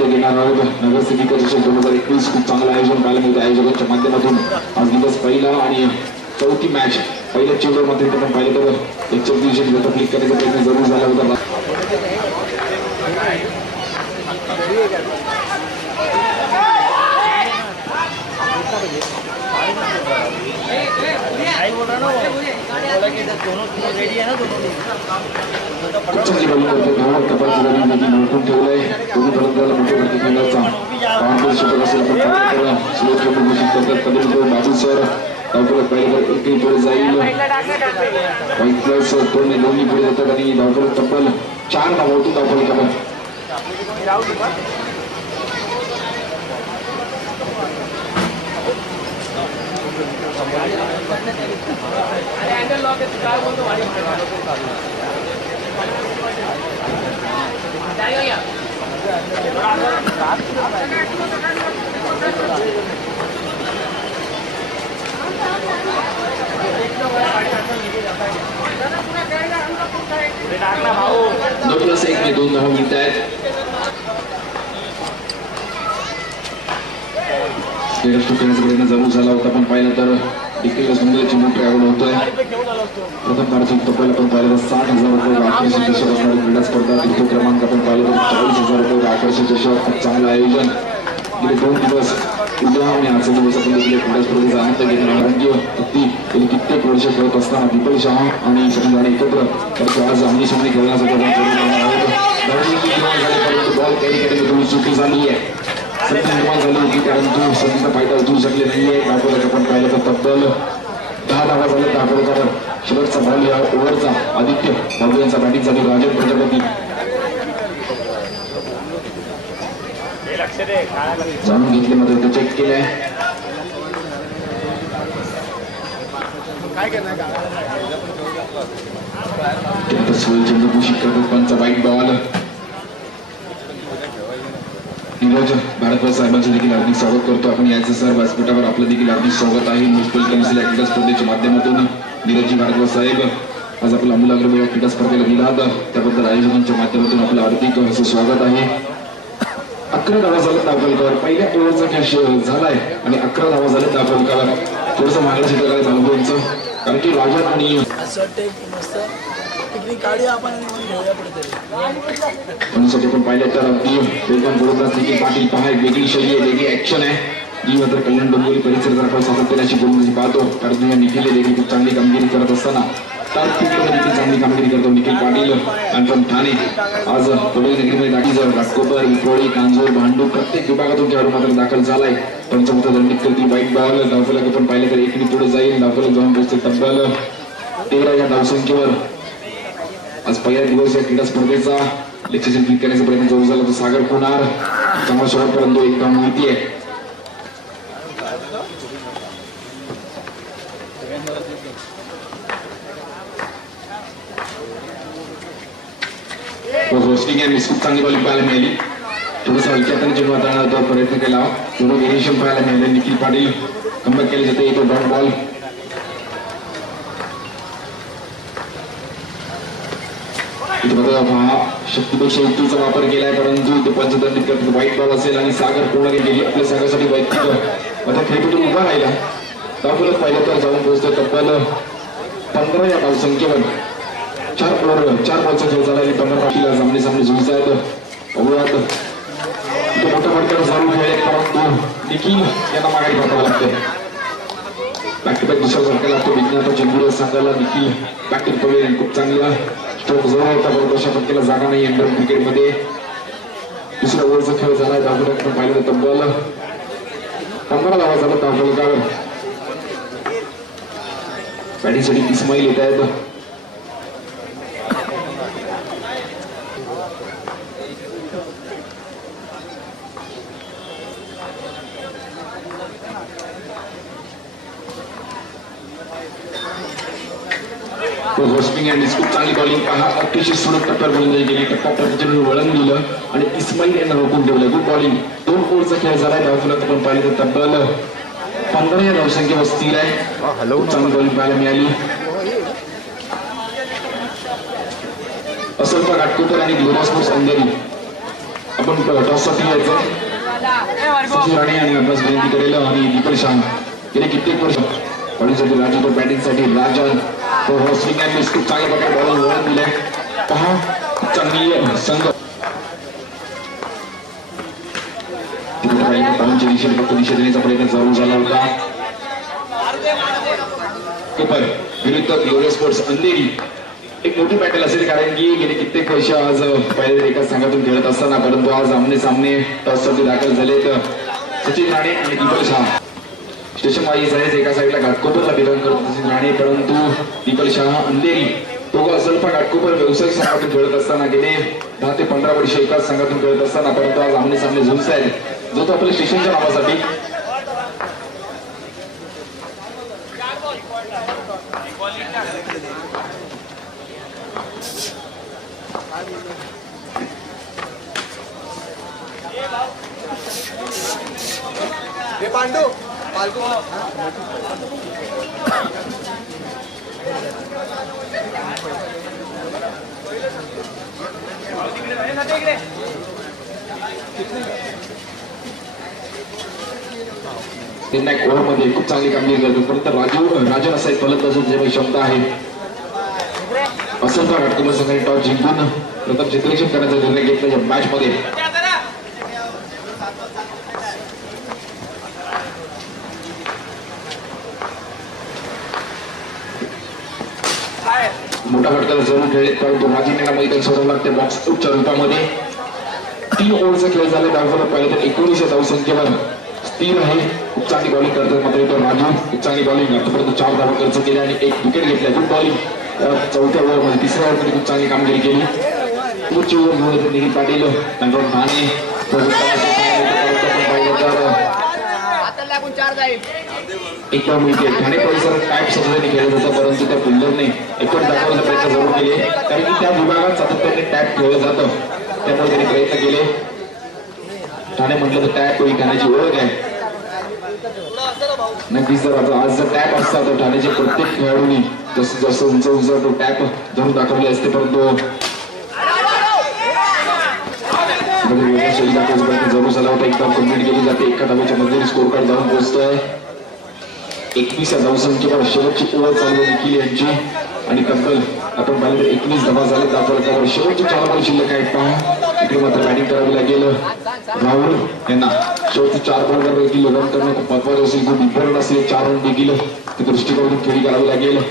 आनंद घेणार आहोत. नगरसेविका परिषद 2021 खूप चांगलं आयोजन पाहायला मिळतं. आयोजकांच्या माध्यमातून आज दिवस पहिला आणि चौथी मॅच पहिल्या चेंबर मध्ये आपण पाहिलं तर एक दिवशी क्लिक करण्याचा प्रयत्न जरूर झाला होता. चांगली बॉलिंग करतो धोरण कपालची जरी निवडून ठेवलंय. दोन्ही फलंदाजाला मोठ्यावरती खेळण्याचा काउंटर शॉट असेल आपण स्लो खेळून घोषित करतात. कधी बाजू सर धावफलक पाहिलं एकही पुढे जाईल. व्हाईट प्लस दोन्ही पुढे जातात आणि धावफलक तब्बल 4 धावावतून धावफलकावर प्लस 1 में 2 धावा मिळत आहेत. खेळण्याचा प्रयत्न जरूर झाला होता पण पाहिलं तर देखील सुंदरची मोठी ट्रॅव्हल होतोय. प्रथम पारची तब्बल आपण पाहिलं तर 60,000 रुपये आकर्षित चषक असणारी क्रीडा स्पर्धा. द्वितीय क्रमांक आपण पाहिलं तर 40,000 रुपये आकर्षित चषक. खूप चांगलं आयोजन. गेले 2 दिवस उद्या आणि आजचा दिवस आपण देखील क्रीडा स्पर्धेचा आनंद घेणार आहोत. गेली कित्येक वर्ष खेळत असताना पिपल शहा आणि सचिन एकत्र तर आज आमनी सामने खेळण्यासाठी बॉल कॅरी थोडी चुकी झाली आहे. संधी निर्माण झाली होती परंतु संधीचा फायदा उचलू शकले नाहीये. धावफलक आपण पाहिलं तर तब्बल 10 धावा झाले. धावफलकावर शेवटचा बॉल या ओव्हरचा आदित्य बाबू यांचा बॅटिंगसाठी राजन प्रजापती जाणून घेतले मात्र ते चेक केलंय. चेंडू घोषित करतात पंच वाईट बॉल. नीरज भारद्वाज साहेबांचं देखील हार्दिक स्वागत करतो आपण. याचं सर व्यासपीठावर आपलं देखील हार्दिक स्वागत आहे. म्युन्सिपल कौन्सिल या क्रीडा स्पर्धेच्या माध्यमातून नीरजजी भारद्वाज साहेब आज आपला अमूलाग्र वेळ क्रीडा स्पर्धेला दिला त्याबद्दल आयोजकांच्या माध्यमातून आपलं हार्दिक असं स्वागत आहे. 11 धावा झाले धावफलकावर. पहिल्या ओव्हरचा कॅश झालाय आणि 11 धावा झाले धावफलकावर. थोडंसं मागणं शिकलं आहे धावफलकाचं कारण की राजन आणि म्हणूनसाठी पण पाहिलं तर अगदी वेगवान गोलंदाज देखील पाटील पहा एक वेगळी शैली आहे वेगळी ऍक्शन आहे. जी मात्र कल्याण डोंबिवली परिसरात आपण सातत्याने अशी गोलंदाजी पाहतो कारण निखिल देखील खूप चांगली कामगिरी करत असताना देखील चांगली कामगिरी करतो. निखिल पाटील आणि ठाणे आज डोंबिवलीमध्ये दाखल घाटकोपर विक्रोळी कांजूर भांडू प्रत्येक विभागातून खेळाडू मात्र दाखल झालाय. पंचमत दंडित करतील वाईट बॉल. धावफलक आपण पाहिलं तर 1 पुढे जाईल. धावफलक जाऊन पोहोचते तब्बल 13 या धावसंख्येवर. आज पहिला दिवस या क्रीडा स्पर्धेचा लेक्चर क्लिक करण्याचा प्रयत्न जरूर झाला तो सागर होणार. चांगला शेवटपर्यंत एक धाव माहिती आहे. खूप चांगली बॉलिंग पाहायला मिळाली. थोडंसं हलक्यात चेंडू हाताळण्याचा प्रयत्न केला. थोडं व्हेरिएशन पाहायला मिळालं. निखिल पाटील कमबॅक केले जाते. एक डॉट बॉल शक्तीपेक्षा युक्तीचा वापर केलाय परंतु ते पंचदंडित करतात. वाईट बॉल असेल आणि सागर पूर्ण गेली आपल्या सागरसाठी वैयक्तिक आता खेळपटून उभा राहिला. धावफलक पाहिलं तर जाऊन पोहोचतो तब्बल 15 या धावसंख्येवर. 4 बॉलचा खेळ झाला आणि 15 सामने झुंज आहेत. अवघात मोठा फटका जरूर खेळ परंतु निखिल यांना माघारी पाठवावं लागते. बॅक टू बॅक दुसरा झटका लागतो. विज्ञान चेंबूर सांगायला निखिल बॅक टू पवेल खूप चांगला स्ट्रोक जवळ होता बरोबर अशा फटकेला जागा नाही. इंडियन क्रिकेटमध्ये दुसऱ्या ओव्हरचा खेळ झाला. धावफलक आपण पाहिलं तब्बल 15 धावा झाला धावफलकावर. बॅटिंगसाठी इस्माईल येत आहेत. खूप चांगली बॉलिंग पहा. अतिशय सुरत टप्प्यावर गोलंदाजी केली. टप्पा प्रत्येक वळण दिलं आणि इस्माईल यांना रोखून ठेवलं. Good bowling. 2 ओव्हरचा खेळ झालाय. धावफलक आपण पाहिलं तर तब्बल 15 या धावसंख्येवर स्थिर आहे. चांगली बॉलिंग पाहायला मिळाली. असल्पा घाटकोपर आणि ग्लोबल स्पोर्ट्स अंधेरी आपण आपण टॉससाठी यायचं सचिन राणे आणि अभ्यास विनंती करेल आणि दीपक शाह गेले कित्येक वर्ष बॉलिंगसाठी राजू तो बॅटिंगसाठी राजन तो स्विंग अँड मिस खूप चांगल्या प्रकारे बॉलिंग वळण दिले पहा चांगली संघ बॉलिंगच्या दिशेने फक्त दिशा देण्याचा प्रयत्न चालू झाला होता कीपर विरुद्ध ग्लोरियस स्पोर्ट्स अंधेरी एक मोठी बॅटल असेल कारण की गेले कित्येक वर्ष आज पहिले एका संघातून खेळत असताना परंतु आज आमने सामने टॉससाठी दाखल झालेत सचिन राणे आणि दीपक शाह स्टेशन वाईज आहे एका साईडला घाटकोपरला बिलॉंग करतो सचिन राणे परंतु दीपक शाह अंधेरी तो असल्फा घाटकोपर व्यावसायिक संघातून खेळत असताना गेले 10 ते 15 वर्ष एकाच संघातून खेळत असताना परंतु आज आमने सामने झुंज आहेत जो तो आपल्या स्टेशनच्या नावासाठी पांडू पालकू त्यांना एक ओव्हरमध्ये खूप चांगली कामगिरी करतो परंतु राजन असा एक फलंदाजाची क्षमता आहे असं घाटकोपर संघाने टॉस जिंकून प्रथम चित्रक्षण करण्याचा निर्णय घेतला या मॅच मध्ये मोठा फटका जरूर खेळले परंतु राजीनेला मैदान सोडावं लागते बॉक्स आउटच्या रूपामध्ये 3 ओव्हरचा खेळ झाला डावफलक पाहिलं तर 19 धावसंख्येवर स्थिर आहे खूप चांगली बॉलिंग करतात मात्र इथं राजू खूप चांगली बॉलिंग आतापर्यंत 4 धावा खर्च केल्या आणि 1 विकेट घेतल्या गुड बॉलिंग चौथ्या ओव्हरमध्ये तिसऱ्या ओव्हरमध्ये खूप चांगली कामगिरी केली पुढची ओव्हर घेऊन निखिल पाटील नंबर ठाणे एकदम ठाणे परिसरात काय पद्धतीने खेळत होता परंतु त्या फिल्डरने एकच दाखवण्याचा प्रयत्न जरूर केले कारण की त्या विभागात सातत्याने टॅप खेळलं जातं त्यामुळे त्यांनी प्रयत्न केले ठाणे म्हटलं तर टॅप ही ठाण्याची ओळख आहे नक्कीच जर आज जर टॅप असता तर ठाण्याचे प्रत्येक खेळाडूंनी जसं जसं उंच उंच तो टॅप जरूर दाखवले असते परंतु जरूर झाला होता एकदम कम्प्लीट केली जाते एका धावेच्या मध्ये स्कोर कार्ड जाऊन पोहोचतोय 21 धावसंख्येवर शेवटची ओव्हर चालू निखिल यांची आणि तब्बल आपण पाहिलं तर 19 धावा झाले दाखवल्यावर शेवटचे 4 बॉल शिल्लक आहेत पहा इकडे मात्र बॅटिंग करावी लागेल राहुल यांना शेवटचे 4 बॉलवर देखील रन करणं खूप महत्वाचं असेल खूप इम्पॉर्टंट असेल 4 रन देखील ते दृष्टिकोनातून खेळी करावी लागेल एक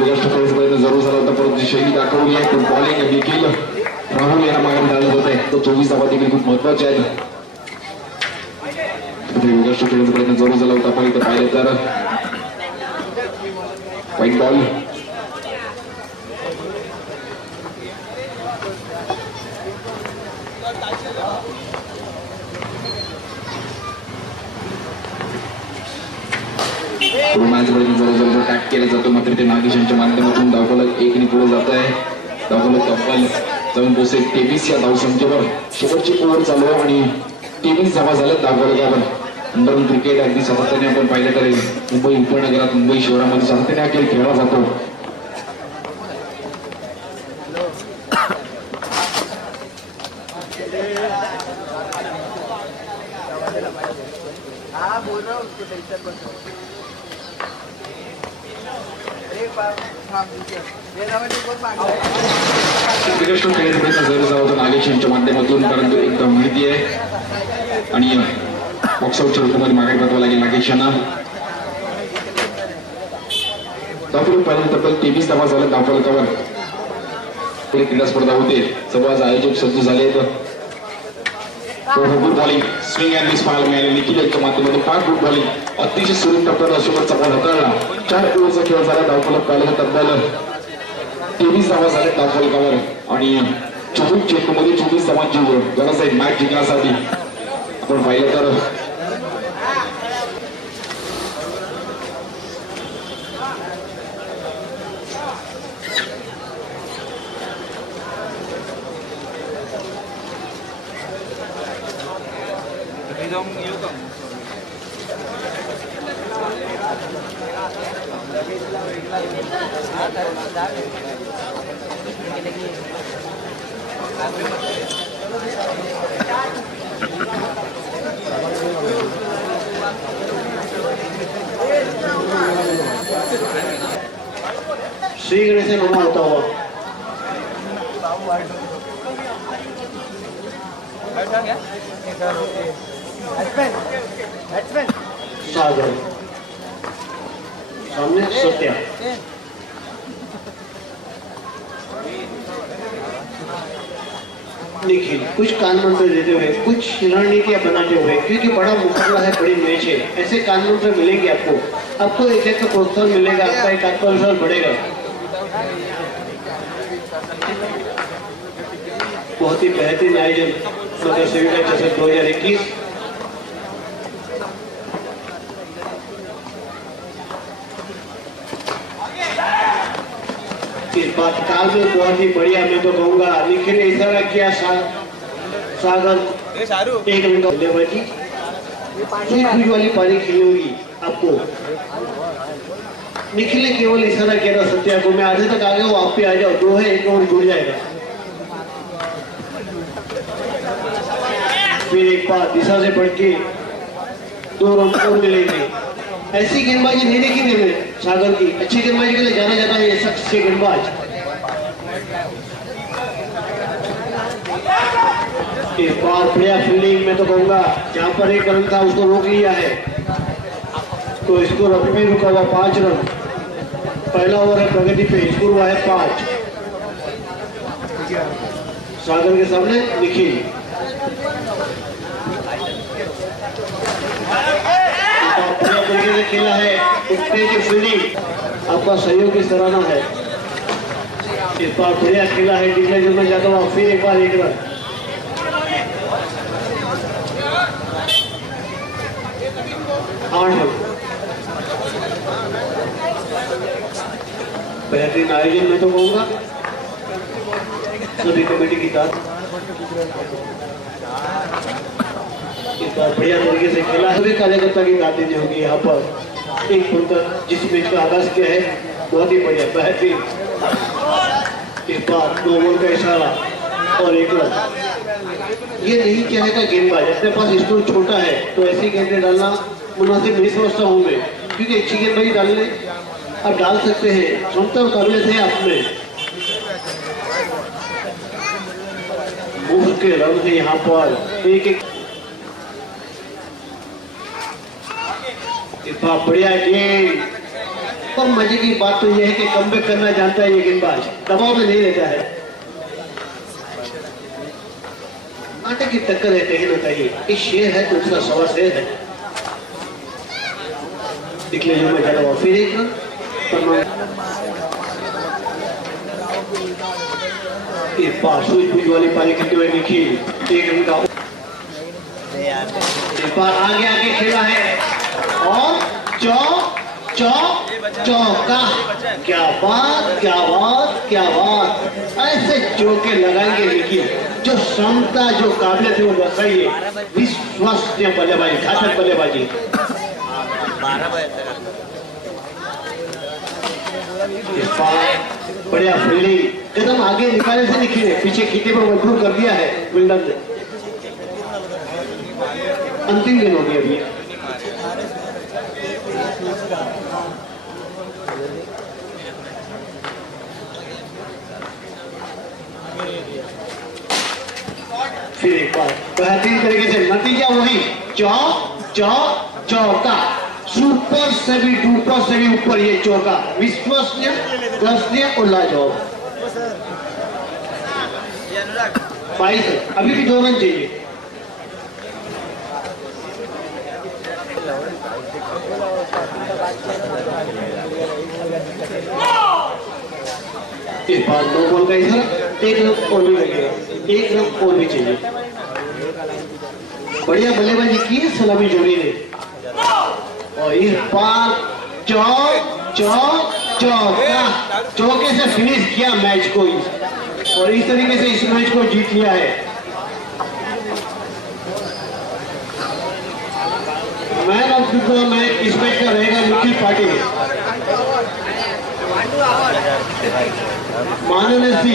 वेगळ्या प्रयत्न जरूर झाला होता परंतु शैली दाखवली आहे खूप बॉलिंग देखील राहुल यांना मागे डाळत होत आहे तो 24 धावा देखील खूप महत्वाचे आहेत वेगळ्या खेळाचा प्रयत्न जरूर झाला होता पण इथं पाहिलं तर व्हाईट बॉल जवळ टॅप केला जातो मात्र ते नागेशांच्या माध्यमातून धावफलक 1 ने पुढे जात आहे धावफलक तब्बल जाऊन पोहोचले 23 या धावसंख्येवर शेवटची ओव्हर चालू आहे आणि 23 धावा झाल्यात धावफलकावर अंडरन क्रिकेट अगदी सातत्याने आपण पाहिलं तर मुंबई उपनगरात मुंबई शहरामध्ये सातत्याने हा खेळ खेळला जातो नागेशांच्या माध्यमातून परंतु एकदम माहिती आहे आणि बॉक्स आउटच्या रूपामध्ये मागे पाठवावं लागेल नागेशांना पाहिजे तब्बल 23 धावा झाल्या धावफलकावर क्रीडा स्पर्धा होते सर्व आज आयोजक सज्ज झाले good bowling swing and miss पाहायला मिळाले निखिल यांच्या माध्यमातून 5 गुड बॉलिंग अतिशय सुरेख टप्प्यावर शेवटचा बॉल हाताळला 4 ओव्हरचा खेळ झाला धावफलक पाहिलं तब्बल 23 धावा झाल्या धावफलकावर आणि 24 चेंडूमध्ये 24 धावांची गरज आहे मॅच जिंकण्यासाठी आपण पाहिलं तर Thank you. श्री गणेश नमः होता हुआ सागर सामने सत्या निखिल कुछ कान मंत्र देते हुए, कुछ रणनीतियां बनाते हुए, क्योंकि बड़ा मुकाबला है, बड़ी मैच है, ऐसे कान मंत्र मिलेंगे आपको एक का प्रोत्साहन मिलेगा, आपका एक आत्मविश्वास बढ़ेगा। बहुत ही बेहतरीन आयोजन मकर सेविका चषक 2021। इस बात काल में बहुत ही बढ़िया, मैं तो कहूँगा निखिल ने इशारा किया सागर एक रन का बल्लेबाजी सूझबूझ वाली पारी खेली होगी आपको। निखिल ने केवल इशारा किया था सत्या को, मैं आधे तक आ गया हूँ, आप भी आ जाओ, 2 है 1 ओवर जुड़ जाएगा। फिर एक बार दिशा से बढ़ के 2 रन और मिलेंगे। ऐसी गेंदबाजी नहीं देखी मैंने सागर की, अच्छी गेंदबाजी के लिए जाना जाता है ये शख्स से गेंदबाज। इस बार बढ़िया फील्डिंग, मैं तो कहूंगा जहां पर एक रन था उसको रोक लिया है, तो स्कोर अभी भी रुका हुआ 5 रन। पहला ओवर है प्रगति पे, स्कोर हुआ है 5। सागर के सामने निखिल, तरीके से खेला है, उठने की फील्डिंग, आपका सहयोग की सराहना है। इस बार बढ़िया खेला है, डिक्लेयर में जाता हुआ फिर एक बार 1 रन। बेहतरीन आयोजन मैं तो कहूँगा, सभी कमेटी की दाद। इस बार बढ़िया तरीके से खेला, सभी कार्यकर्ता की दाद देनी होगी यहाँ पर। एक फुलकर जिस मैच का आगाज किया है, बहुत ही बढ़िया बेहतरीन। इस बार 2 बॉल का इशारा और 1 रन। ये नहीं चाहेगा गेंदबाज, अपने पास स्कोर छोटा है तो ऐसी गेंदें डालना मुनासिब नहीं समझता हूँ मैं, क्योंकि अच्छी गेंदबाजी डालने आप डाल सकते हैं, क्षमता और काबिलियत है आप में। मुफ्त के रन है यहाँ पर, एक बढ़िया गेंद। पर मजे की बात तो यह है कि कमबैक करना जानता है ये गेंदबाज, दबाव में नहीं रहता है। आटे की टक्कर है कहीं ना कहीं, एक शेर है तो उसका 1.25 शेर है। निकले जो मैं चला फिर 1 रन। एक बार सूझबूझ वाली पारी खेलते हुए निखिल, 1 रन का। एक बार आगे खेला है और चौका। क्या बात क्या बात क्या बात, ऐसे चौके लगाएंगे निखिल, जो क्षमता जो काबिलियत है वो बताइए। विश्वसनीय बल्लेबाजी, घातक बल्लेबाजी। बढ़िया फील्डिंग, कदम आगे निकालने से निखिले, पीछे खींचे पर मजबूर कर दिया है फील्डर ने। अंतिम गेंद होगी अभी। फिर एक बार बेहतरीन तरीके से, नतीजा वही, चौका। सुपर से भी डुपर से भी ऊपर ये चौका, विश्वसनीय, दर्शनीय और लाजवाब। 22 अभी भी 2 रन चाहिए। इस बार 2 बॉल का इशारा, 1 रन और भी लगेगा, 1 रन और भी चाहिए। बढ़िया बल्लेबाजी की सलामी जोड़ी ने, और इस बार चौके से फिनिश किया मैच को, और इस तरीके से इस मैच को जीत लिया है। Man of the match is match का रहेगा निखिल पाटिल। माननीय श्री